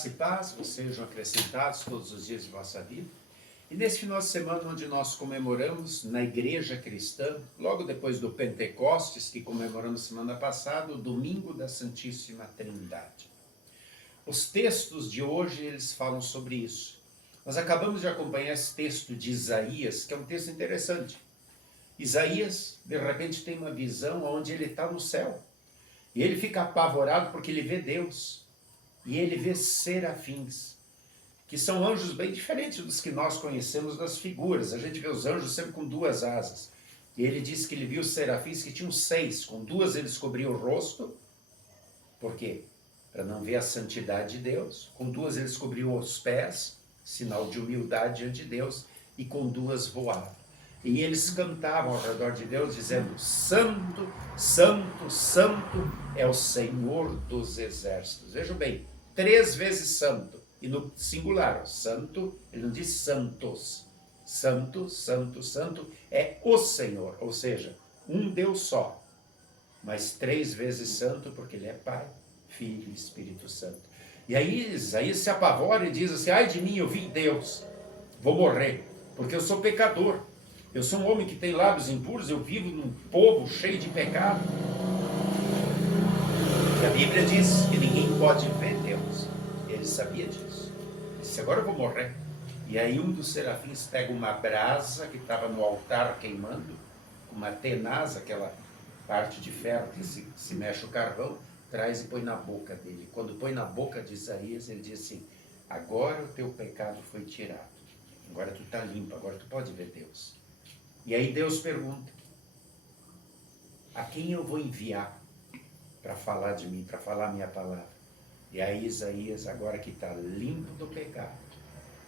Graça e paz vos sejam acrescentados todos os dias de vossa vida. E nesse final de semana, onde nós comemoramos na igreja cristã, logo depois do Pentecostes, que comemoramos semana passada, o domingo da Santíssima Trindade. Os textos de hoje, eles falam sobre isso. Nós acabamos de acompanhar esse texto de Isaías, que é um texto interessante. Isaías, de repente, tem uma visão onde ele está no céu. E ele fica apavorado porque ele vê Deus. E ele vê serafins, que são anjos bem diferentes dos que nós conhecemos das figuras. A gente vê os anjos sempre com duas asas. E ele diz que ele viu os serafins que tinham 6. Com 2 eles cobriam o rosto. Por quê? Para não ver a santidade de Deus. Com 2 eles cobriam os pés, sinal de humildade diante de Deus. E com 2 voavam. E eles cantavam ao redor de Deus, dizendo: Santo, Santo, Santo é o Senhor dos exércitos. Vejam bem, 3 vezes santo. E no singular, santo, ele não diz santos. Santo, Santo, Santo é o Senhor. Ou seja, um Deus só. Mas 3 vezes santo, porque ele é Pai, Filho e Espírito Santo. E aí Isaías se apavora e diz assim: ai de mim, eu vi Deus, vou morrer, porque eu sou pecador. Eu sou um homem que tem lábios impuros, eu vivo num povo cheio de pecado. E a Bíblia diz que ninguém pode ver Deus. Ele sabia disso. Ele disse: agora eu vou morrer. E aí um dos serafins pega uma brasa que estava no altar queimando, uma tenaz, aquela parte de ferro que se mexe o carvão, traz e põe na boca dele. Quando põe na boca de Isaías, ele diz assim: agora o teu pecado foi tirado. Agora tu está limpo, agora tu pode ver Deus. E aí Deus pergunta: a quem eu vou enviar para falar de mim, para falar a minha palavra? E aí Isaías, agora que está limpo do pecado,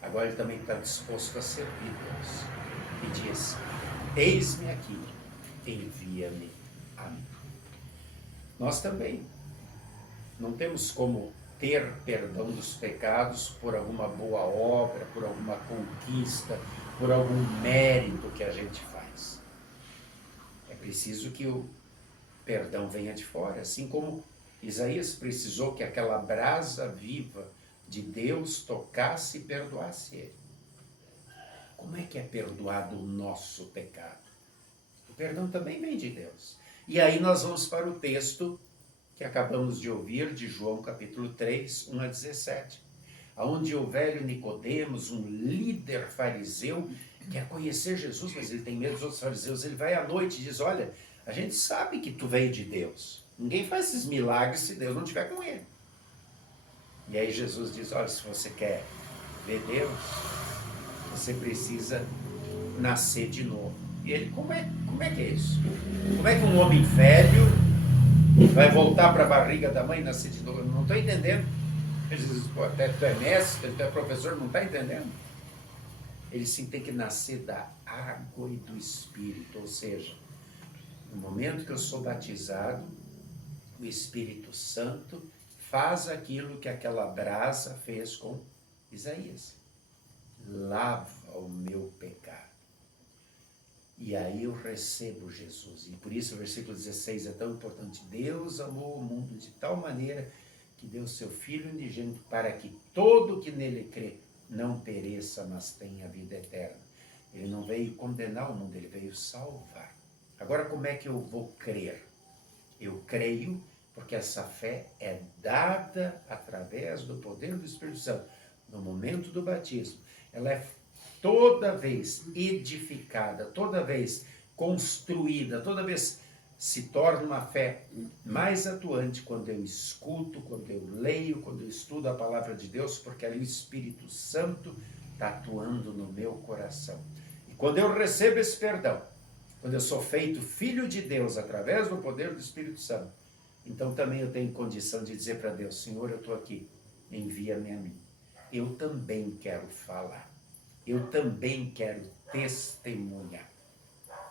agora ele também está disposto a servir Deus. E diz: eis-me aqui, envia-me a mim. Nós também não temos como ter perdão dos pecados por alguma boa obra, por alguma conquista, por algum mérito que a gente faz. É preciso que o perdão venha de fora, assim como Isaías precisou que aquela brasa viva de Deus tocasse e perdoasse ele. Como é que é perdoado o nosso pecado? O perdão também vem de Deus. E aí nós vamos para o texto que acabamos de ouvir, de João capítulo 3, 1 a 17. Onde o velho Nicodemos, um líder fariseu, quer conhecer Jesus, mas ele tem medo dos outros fariseus. Ele vai à noite e diz: olha, a gente sabe que tu veio de Deus. Ninguém faz esses milagres se Deus não estiver com ele. E aí Jesus diz: olha, se você quer ver Deus, você precisa nascer de novo. E ele: como é que é isso? Como é que um homem velho vai voltar para a barriga da mãe e nascer de novo? Eu não estou entendendo. Ele diz: pô, até tu é mestre, tu é professor, não está entendendo? Ele sim tem que nascer da água e do Espírito. Ou seja, no momento que eu sou batizado, o Espírito Santo faz aquilo que aquela brasa fez com Isaías: lava o meu pecado. E aí eu recebo Jesus. E por isso o versículo 16 é tão importante. Deus amou o mundo de tal maneira que deu seu Filho unigênito para que todo que nele crê não pereça, mas tenha vida eterna. Ele não veio condenar o mundo, ele veio salvar. Agora, como é que eu vou crer? Eu creio porque essa fé é dada através do poder do Espírito Santo. No momento do batismo, ela é toda vez edificada, toda vez construída, toda vez se torna uma fé mais atuante quando eu escuto, quando eu leio, quando eu estudo a palavra de Deus, porque ali o Espírito Santo está atuando no meu coração. E quando eu recebo esse perdão, quando eu sou feito filho de Deus através do poder do Espírito Santo, então também eu tenho condição de dizer para Deus: Senhor, eu estou aqui, envia-me a mim. Eu também quero falar. Eu também quero testemunhar.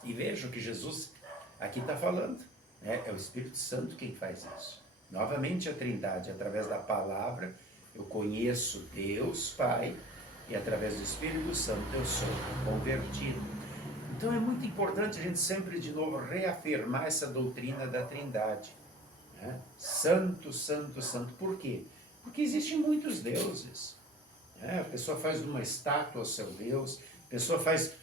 E veja o que Jesus aqui está falando. É o Espírito Santo quem faz isso. Novamente a Trindade, através da palavra, eu conheço Deus Pai, e através do Espírito Santo eu sou convertido. Então é muito importante a gente sempre de novo reafirmar essa doutrina da Trindade. Santo, Santo, Santo. Por quê? Porque existem muitos deuses. A pessoa faz uma estátua ao seu Deus, a pessoa faz...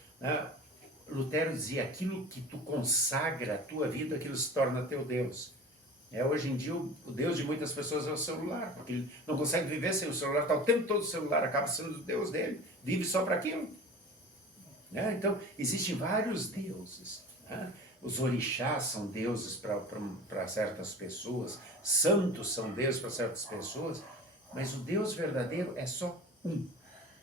Lutero dizia, aquilo que tu consagra a tua vida, aquilo se torna teu Deus. Hoje em dia, o Deus de muitas pessoas é o celular, porque ele não consegue viver sem o celular, está o tempo todo o celular, acaba sendo o Deus dele, vive só para aquilo. Então, existem vários deuses. Os orixás são deuses para certas pessoas, santos são deuses para certas pessoas, mas o Deus verdadeiro é só um.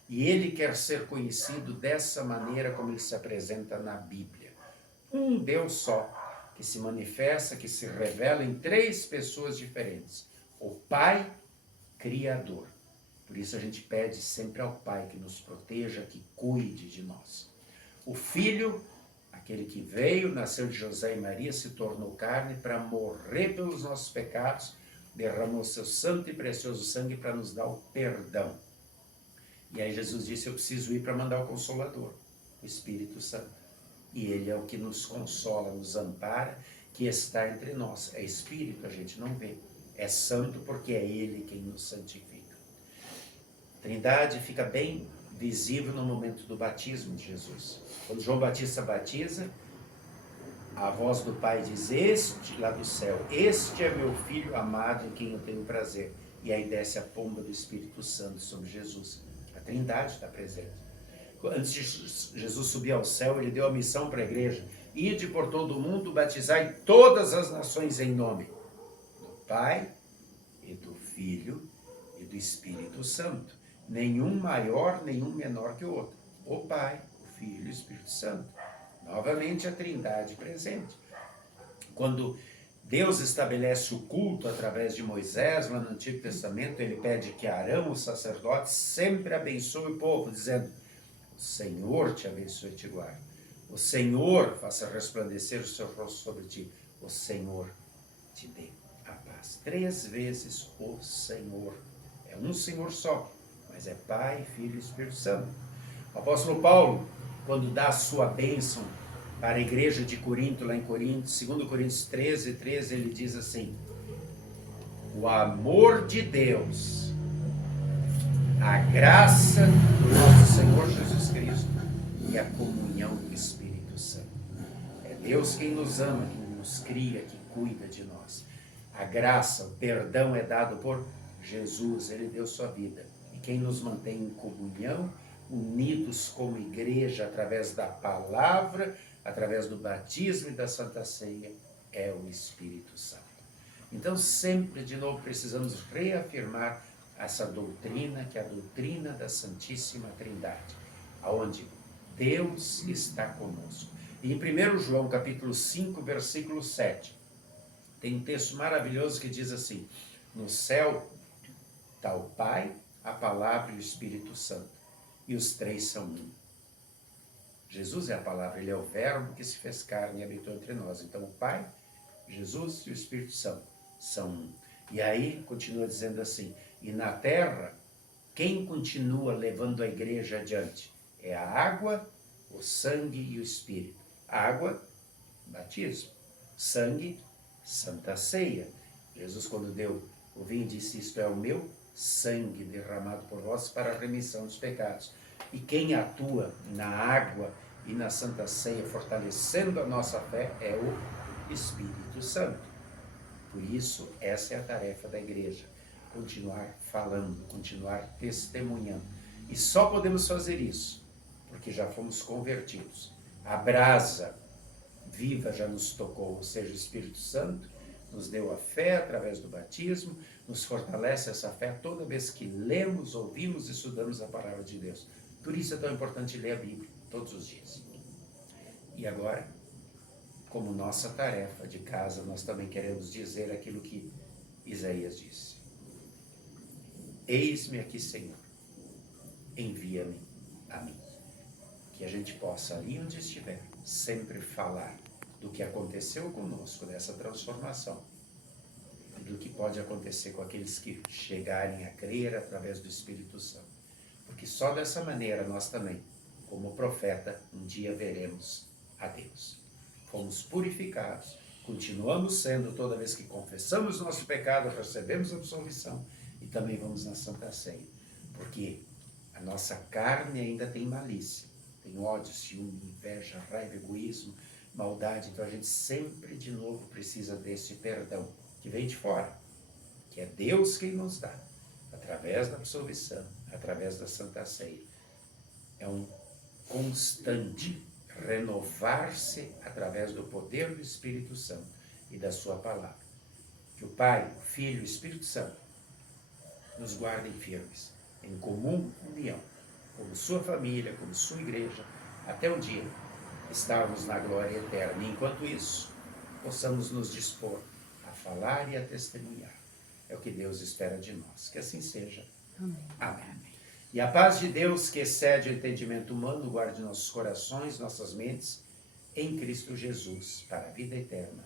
E ele quer ser conhecido dessa maneira como ele se apresenta na Bíblia. Um Deus só, que se manifesta, que se revela em três pessoas diferentes. O Pai, Criador. Por isso a gente pede sempre ao Pai que nos proteja, que cuide de nós. O Filho, aquele que veio, nasceu de José e Maria, se tornou carne para morrer pelos nossos pecados, derramou seu santo e precioso sangue para nos dar o perdão. E aí Jesus disse, eu preciso ir para mandar o Consolador, o Espírito Santo. E ele é o que nos consola, nos ampara, que está entre nós. É Espírito, a gente não vê. É santo porque é ele quem nos santifica. A Trindade fica bem visível no momento do batismo de Jesus. Quando João Batista batiza, a voz do Pai diz, este lá do céu, este é meu Filho amado em quem eu tenho prazer. E aí desce a pomba do Espírito Santo sobre Jesus. A Trindade está presente. Antes de Jesus subir ao céu, ele deu a missão para a igreja. Ide por todo o mundo, batizai todas as nações em nome do Pai e do Filho e do Espírito Santo. Nenhum maior, nenhum menor que o outro. O Pai, o Filho e o Espírito Santo. Novamente a Trindade presente. Quando Deus estabelece o culto através de Moisés, lá no Antigo Testamento, ele pede que Arão, o sacerdote, sempre abençoe o povo, dizendo, o Senhor te abençoe e te guarde. O Senhor faça resplandecer o seu rosto sobre ti. O Senhor te dê a paz. 3 vezes o Senhor. É um Senhor só, mas é Pai, Filho e Espírito Santo. O apóstolo Paulo, quando dá a sua bênção para a igreja de Corinto, lá em Corinto, 2 Coríntios 13:13, ele diz assim, o amor de Deus, a graça do nosso Senhor Jesus Cristo e a comunhão do Espírito Santo. É Deus quem nos ama, quem nos cria, que cuida de nós. A graça, o perdão é dado por Jesus, ele deu sua vida. E quem nos mantém em comunhão, unidos como igreja, através da palavra, através do batismo e da Santa Ceia, é o Espírito Santo. Então, sempre, de novo, precisamos reafirmar essa doutrina, que é a doutrina da Santíssima Trindade, onde Deus está conosco. E em 1 João, capítulo 5, versículo 7, tem um texto maravilhoso que diz assim, no céu está o Pai, a Palavra e o Espírito Santo, e os 3 são um. Jesus é a Palavra, ele é o Verbo que se fez carne e habitou entre nós. Então o Pai, Jesus e o Espírito Santo são um. E aí continua dizendo assim, e na terra, quem continua levando a igreja adiante? É a água, o sangue e o Espírito. Água, batismo. Sangue, Santa Ceia. Jesus, quando deu o vinho, disse, isto é o meu sangue derramado por vós para a remissão dos pecados. E quem atua na água e na Santa Ceia, fortalecendo a nossa fé, é o Espírito Santo. Por isso, essa é a tarefa da igreja. Continuar falando, continuar testemunhando. E só podemos fazer isso porque já fomos convertidos. A brasa viva já nos tocou, ou seja, o Espírito Santo nos deu a fé através do batismo, nos fortalece essa fé toda vez que lemos, ouvimos e estudamos a palavra de Deus. Por isso é tão importante ler a Bíblia todos os dias. E agora, como nossa tarefa de casa, nós também queremos dizer aquilo que Isaías disse. Eis-me aqui, Senhor, envia-me a mim. Que a gente possa, ali onde estiver, sempre falar do que aconteceu conosco, dessa transformação, e do que pode acontecer com aqueles que chegarem a crer através do Espírito Santo. Porque só dessa maneira nós também, como profeta, um dia veremos a Deus. Fomos purificados, continuamos sendo toda vez que confessamos nosso pecado, recebemos a absolvição, e também vamos na Santa Ceia, porque a nossa carne ainda tem malícia, tem ódio, ciúme, inveja, raiva, egoísmo, maldade. Então a gente sempre de novo precisa desse perdão que vem de fora, que é Deus quem nos dá, através da absolvição, através da Santa Ceia. É um constante renovar-se através do poder do Espírito Santo e da sua palavra. Que o Pai, o Filho e o Espírito Santo nos guardem firmes, em comum união, como sua família, como sua igreja, até o dia estarmos na glória eterna. E enquanto isso, possamos nos dispor a falar e a testemunhar. É o que Deus espera de nós. Que assim seja. Amém. Amém. E a paz de Deus, que excede o entendimento humano, guarde nossos corações, nossas mentes, em Cristo Jesus, para a vida eterna.